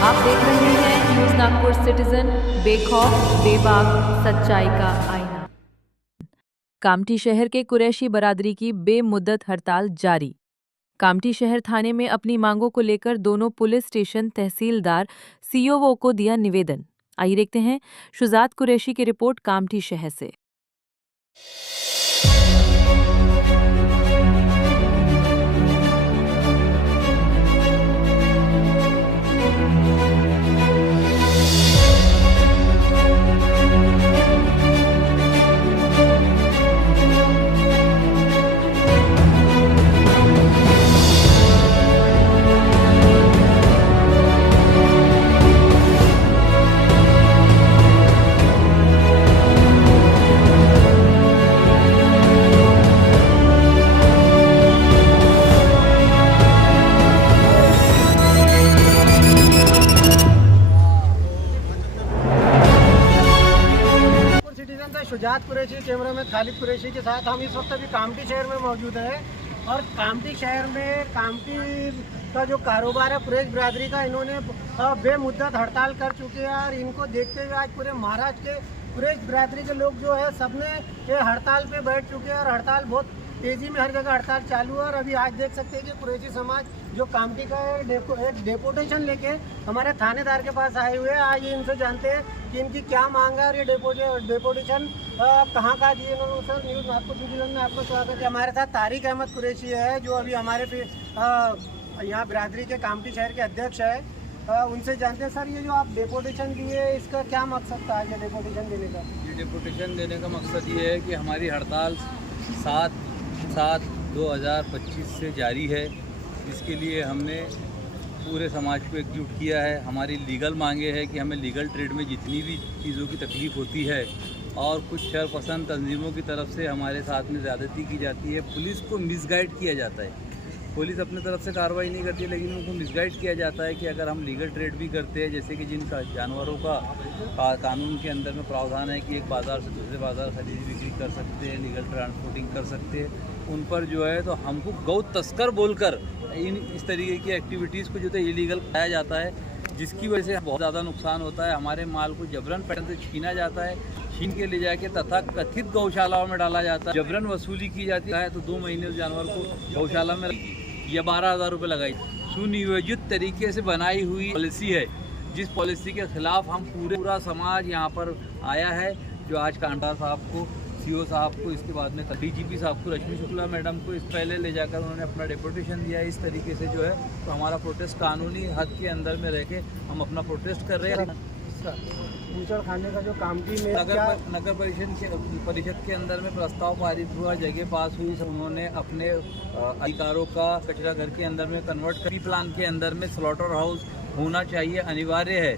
आप देख रहे हैं न्यूज नागपुर सिटीजन, बेखौफ बेबाक सच्चाई का आईना। कामठी शहर के कुरैशी बरादरी की बेमुद्दत हड़ताल जारी। कामठी शहर थाने में अपनी मांगों को लेकर दोनों पुलिस स्टेशन तहसीलदार सीओओ को दिया निवेदन। आइए देखते हैं शुजात कुरैशी की रिपोर्ट कामठी शहर से। शुजात कुरैशी कैमरा में खालिद कुरैशी के साथ हम इस वक्त अभी कामठी शहर में मौजूद हैं और कामठी शहर में कामठी का जो कारोबार है कुरैश बिरादरी का, इन्होंने बेमुद्दत हड़ताल कर चुके हैं और इनको देखते हुए आज पूरे महाराष्ट्र के कुरैश बिरादरी के लोग जो है सबने ये हड़ताल पे बैठ चुके हैं और हड़ताल बहुत तेज़ी में हर जगह हड़ताल चालू है। और अभी आज देख सकते हैं कि कुरैशी समाज जो कामठी का एक डेपुटेशन लेके हमारे थानेदार के पास आए हुए हैं। आज ये इनसे जानते हैं कि इनकी क्या मांग है और ये डेपुटेशन कहाँ का दिए इन्होंने। सर, न्यूज़ नागपुर सिटीजन में आपका स्वागत है। हमारे साथ तारिक अहमद कुरैशी है जो अभी हमारे यहाँ बिरादरी के कामठी शहर के अध्यक्ष है। उनसे जानते हैं, सर ये जो आप डेपुटेशन दिए इसका क्या मकसद था? ये डेपुटेशन देने का डेपुटेशन देने का मकसद ये है कि हमारी हड़ताल 7/7/2025 से जारी है। इसके लिए हमने पूरे समाज को एकजुट किया है। हमारी लीगल मांगे है कि हमें लीगल ट्रेड में जितनी भी चीज़ों की तकलीफ़ होती है और कुछ शरपसंद तंजीमों की तरफ से हमारे साथ में ज़्यादती की जाती है, पुलिस को मिसगाइड किया जाता है। पुलिस अपनी तरफ से कार्रवाई नहीं करती है लेकिन उनको मिसगाइड किया जाता है कि अगर हम लीगल ट्रेड भी करते हैं, जैसे कि जिनका जानवरों का कानून के अंदर में प्रावधान है कि एक बाज़ार से दूसरे बाज़ार खरीदी बिक्री कर सकते हैं, लीगल ट्रांसपोर्टिंग कर सकते हैं, उन पर जो है तो हमको गौ तस्कर बोलकर इस तरीके की एक्टिविटीज़ को जो है इलीगल पाया जाता है, जिसकी वजह से बहुत ज़्यादा नुकसान होता है। हमारे माल को जबरन पैटर्न से छीना जाता है, छीन के ले जाके तथा कथित गौशालाओं में डाला जाता है, जबरन वसूली की जाती है। तो 2 महीने उस जानवर को गौशाला में या 12,000 रुपये लगाई। सुनियोजित तरीके से बनाई हुई पॉलिसी है, जिस पॉलिसी के खिलाफ हम पूरा समाज यहाँ पर आया है। जो आज कांडा साहब को, सीओ साहब को, इसके बाद में डीजीपी साहब को, रश्मि शुक्ला मैडम को इस पहले ले जाकर उन्होंने अपना डेपुटेशन दिया है। इस तरीके से जो है तो हमारा प्रोटेस्ट कानूनी हद के अंदर में रह के हम अपना प्रोटेस्ट कर रहे हैं। ऊंचड़ खाने का जो कामठी में नगर परिषद के अंदर में प्रस्ताव पारित हुआ, जगह पास हुई, उन्होंने अपने अधिकारों का कचरा घर के अंदर में कन्वर्ट कर प्लान के अंदर में स्लॉटर हाउस होना चाहिए, अनिवार्य है,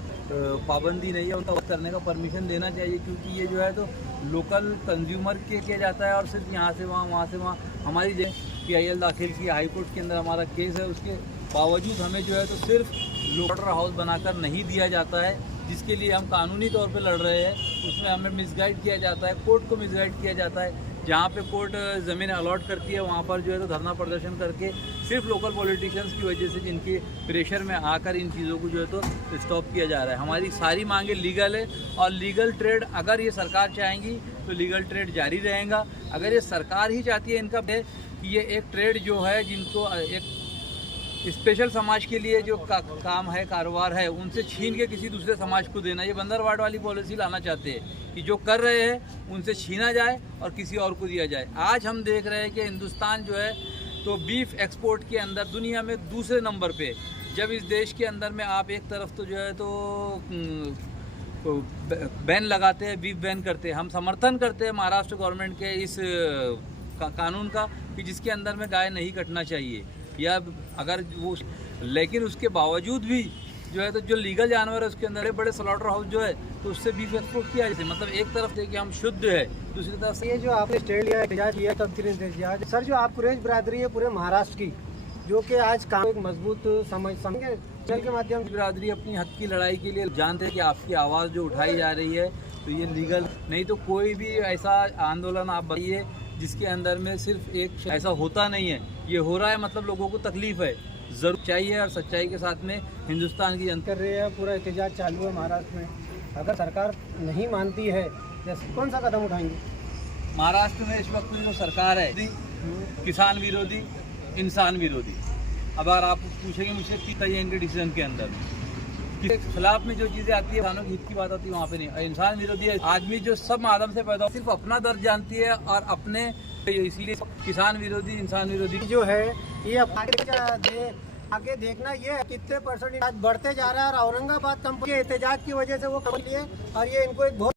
पाबंदी नहीं है, उनका करने का परमिशन देना चाहिए, क्योंकि ये जो है तो लोकल कंज्यूमर के किया जाता है और सिर्फ यहाँ से वहाँ से वहाँ। हमारी जो PIL दाखिल की हाई कोर्ट के अंदर हमारा केस है, उसके बावजूद हमें जो है तो सिर्फ स्लॉटर हाउस बनाकर नहीं दिया जाता है, जिसके लिए हम कानूनी तौर पे लड़ रहे हैं। उसमें हमें मिसगाइड किया जाता है, कोर्ट को मिसगाइड किया जाता है। जहाँ पे कोर्ट ज़मीन अलॉट करती है वहाँ पर जो है तो धरना प्रदर्शन करके सिर्फ लोकल पॉलिटिशियंस की वजह से, जिनके प्रेशर में आकर इन चीज़ों को जो है तो स्टॉप किया जा रहा है। हमारी सारी मांगे लीगल है और लीगल ट्रेड अगर ये सरकार चाहेंगी तो लीगल ट्रेड जारी रहेगा। अगर ये सरकार ही चाहती है इनका कि ये एक ट्रेड जो है जिनको एक स्पेशल समाज के लिए जो काम है, कारोबार है, उनसे छीन के किसी दूसरे समाज को देना, ये बंदरवाड़ वाली पॉलिसी लाना चाहते हैं कि जो कर रहे हैं उनसे छीना जाए और किसी और को दिया जाए। आज हम देख रहे हैं कि हिंदुस्तान जो है तो बीफ एक्सपोर्ट के अंदर दुनिया में दूसरे नंबर पे। जब इस देश के अंदर में आप एक तरफ तो जो है तो बैन लगाते हैं, बीफ बैन करते हैं, हम समर्थन करते हैं महाराष्ट्र गवर्नमेंट के इस कानून का कि जिसके अंदर में गाय नहीं कटना चाहिए, या अगर वो, लेकिन उसके बावजूद भी जो है तो जो लीगल जानवर है उसके अंदर बड़े स्लॉटर हाउस जो है तो उससे बीफ एक्सपोर्ट किया जाए। मतलब एक तरफ से कि हम शुद्ध है, दूसरी तरफ से ये जो आपने स्टैंड लिया, एहतजाज किया, तब्दीली दिया। सर, जो आप कुरैश बिरादरी है पूरे महाराष्ट्र की, जो कि आज काम एक मजबूत समझे चल के माध्यम से बिरादरी अपनी हक की लड़ाई के लिए जानते हैं कि आपकी आवाज़ जो उठाई जा रही है तो ये लीगल नहीं, तो कोई भी ऐसा आंदोलन आप बताइए जिसके अंदर में सिर्फ एक ऐसा होता नहीं है, ये हो रहा है मतलब लोगों को तकलीफ है। जरूर चाहिए और सच्चाई के साथ में हिंदुस्तान की जनता कर रही है, पूरा एहतजाज चालू है महाराष्ट्र में। अगर सरकार नहीं मानती है जैसे कौन सा कदम उठाएंगे? महाराष्ट्र में इस वक्त जो सरकार है किसान विरोधी, इंसान विरोधी। अब अगर आप पूछेंगे मुझसे कितना ये इनके डिसीजन के अंदर में के खिलाफ में जो चीजें आती है, किसानों के हित की बात आती है, वहाँ पे नहीं। इंसान विरोधी है आदमी जो सब आदम से पैदा सिर्फ अपना दर्द जानती है और अपने, इसीलिए किसान विरोधी, इंसान विरोधी जो है ये अब आगे देखना ये है कितने % आज बढ़ते जा रहा है। और औरंगाबाद कंपनी के एहतजाज की वजह से वो कंपनी है और ये इनको एक बहुत